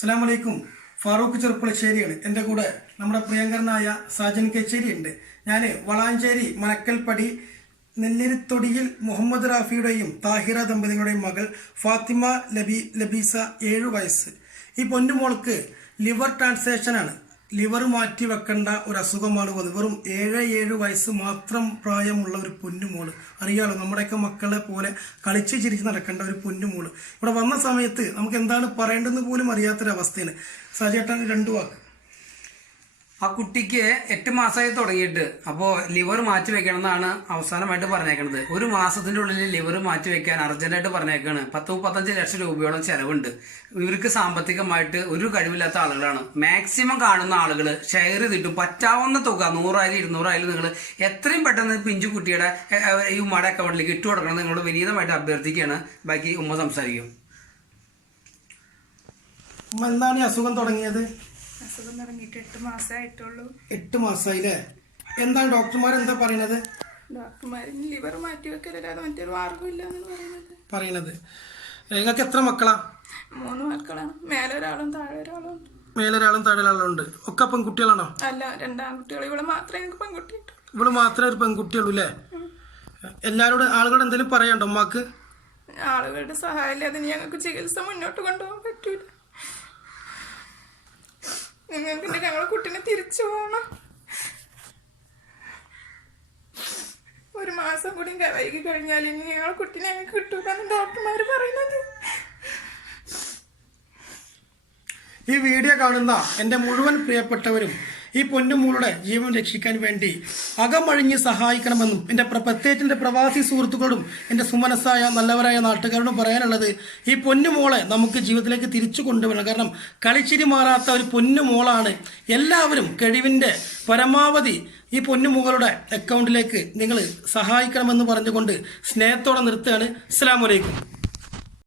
അസ്സലാമു അലൈക്കും. ഫാറൂഖ് ചെറുപ്പുളശ്ശേരിയാണ് എൻ്റെ കൂടെ. നമ്മുടെ പ്രിയങ്കരനായ സാജൻ കേച്ചേരി ഉണ്ട്. ഞാൻ വളാഞ്ചേരി മനക്കൽപ്പടി നെല്ലിരിത്തൊടിയിൽ മുഹമ്മദ് റാഫിയുടെയും താഹിറ ദമ്പതികളുടെയും മകൾ ഫാത്തിമ ലബീസ 7 വയസ്സ്. ഈ പൊന്നുമോൾക്ക് ലിവർ ട്രാൻസ്പ്ലാന്റേഷനാണ്. ലിവർ മാറ്റി വെക്കേണ്ട ഒരു അസുഖമാണ് വന്നത്. വെറും 7 വയസ്സ് മാത്രം പ്രായമുള്ള ഒരു പൊന്നുമോള്. അറിയാലോ, നമ്മുടെയൊക്കെ മക്കളെ പോലെ കളിച്ച് ചിരിച്ച് നടക്കേണ്ട ഒരു പൊന്നുമോള് ഇവിടെ വന്ന സമയത്ത് നമുക്ക് എന്താണ് പറയേണ്ടതെന്ന് പോലും അറിയാത്തൊരവസ്ഥയാണ്. സാജേട്ടൻ 2 വാക്ക്. ആ കുട്ടിക്ക് 8 മാസമായി തുടങ്ങിയിട്ട്. അപ്പോൾ ലിവർ മാറ്റി വെക്കണം എന്നാണ് അവസാനമായിട്ട് പറഞ്ഞേക്കണത്. 1 മാസത്തിന്റെ ഉള്ളിൽ ലിവർ മാറ്റി വെക്കാൻ അർജന്റായിട്ട് പറഞ്ഞേക്കാണ്. 10-35 ലക്ഷം രൂപയോളം ചെലവുണ്ട്. ഇവർക്ക് സാമ്പത്തികമായിട്ട് ഒരു കഴിവില്ലാത്ത ആളുകളാണ്. മാക്സിമം കാണുന്ന ആളുകൾ ഷെയർ ചെയ്തിട്ടും പറ്റാവുന്ന തുക 100,000-200,000 നിങ്ങൾ എത്രയും പെട്ടെന്ന് പിഞ്ചു കുട്ടിയുടെ ഈ ഉമ്മയുടെ അക്കൗണ്ടിലേക്ക് ഇട്ടു കൊടുക്കണം. നിങ്ങളോട് വിനീതമായിട്ട് അഭ്യർത്ഥിക്കുകയാണ്. ബാക്കി ഉമ്മ സംസാരിക്കും. എന്താണ് ഈ അസുഖം തുടങ്ങിയത്? അസുഖം തുടങ്ങിയിട്ട് 8 മാസമായിട്ടുള്ളൂ. 8 മാസമായില്ലേ? എന്താണ് ഡോക്ടർമാർ എന്താ പറയുന്നത്? ഡോക്ടർമാർ ലിവർ മാറ്റി വെക്കലല്ലാതെ മറ്റൊരു മാർഗമില്ല എന്നാണ് പറയുന്നത്. നിങ്ങൾക്ക് എത്ര മക്കളാ? 3 മക്കളാണ്. മേലൊരാളും താഴെ ഒരാളും. മേലൊരാളും താഴെ ഒരാളും ഉണ്ട്. ഒക്കെ പെൺകുട്ടികളാണോ? അല്ല, 2 ആൺകുട്ടികൾ. ഇവിടെ മാത്രമേ എനിക്ക് പെൺകുട്ടിയിട്ടുള്ളൂ. ഇവിടെ മാത്രമേ ഒരു പെൺകുട്ടിയുള്ളൂ അല്ലേ? എല്ലാവരോടും ആളുകളോട് എന്തെങ്കിലും പറയാണ്ടോ ഉമ്മാക്ക്? ആളുകളുടെ സഹായം ഇല്ലാതെ ഞങ്ങൾക്ക് ചികിത്സ മുന്നോട്ട് കൊണ്ടുപോകാൻ പറ്റൂല. നിങ്ങൾക്ക് ഞങ്ങളെ കുട്ടീനെ തിരിച്ചു പോകണം. 1 മാസം കൂടി വൈകി കഴിഞ്ഞാൽ ഇനി ഞങ്ങളെ കുട്ടീനെ ഞങ്ങൾക്ക് കിട്ടൂലെന്ന് ഡോക്ടർമാർ പറയുന്നത്. ഈ വീഡിയോ കാണുന്ന എൻ്റെ മുഴുവൻ പ്രിയപ്പെട്ടവരും ഈ പൊന്നുമൂളുടെ ജീവൻ രക്ഷിക്കാൻ വേണ്ടി അകമഴിഞ്ഞ് സഹായിക്കണമെന്നും പ്രത്യേകിച്ച് എൻ്റെ പ്രവാസി സുഹൃത്തുക്കളോടും എൻ്റെ സുമനസ്സായ നല്ലവരായ നാട്ടുകാരോടും പറയാനുള്ളത്, ഈ പൊന്നുമോളെ നമുക്ക് ജീവിതത്തിലേക്ക് തിരിച്ചു കൊണ്ടുവരണം. കാരണം കളിച്ചിരി മാറാത്ത ഒരു പൊന്നുമോളാണ്. എല്ലാവരും കഴിവിൻ്റെ പരമാവധി ഈ പൊന്നുമോളുടെ അക്കൗണ്ടിലേക്ക് നിങ്ങൾ സഹായിക്കണമെന്ന് പറഞ്ഞുകൊണ്ട് സ്നേഹത്തോടെ നിർത്തുകയാണ്. അസ്സലാമു അലൈക്കും.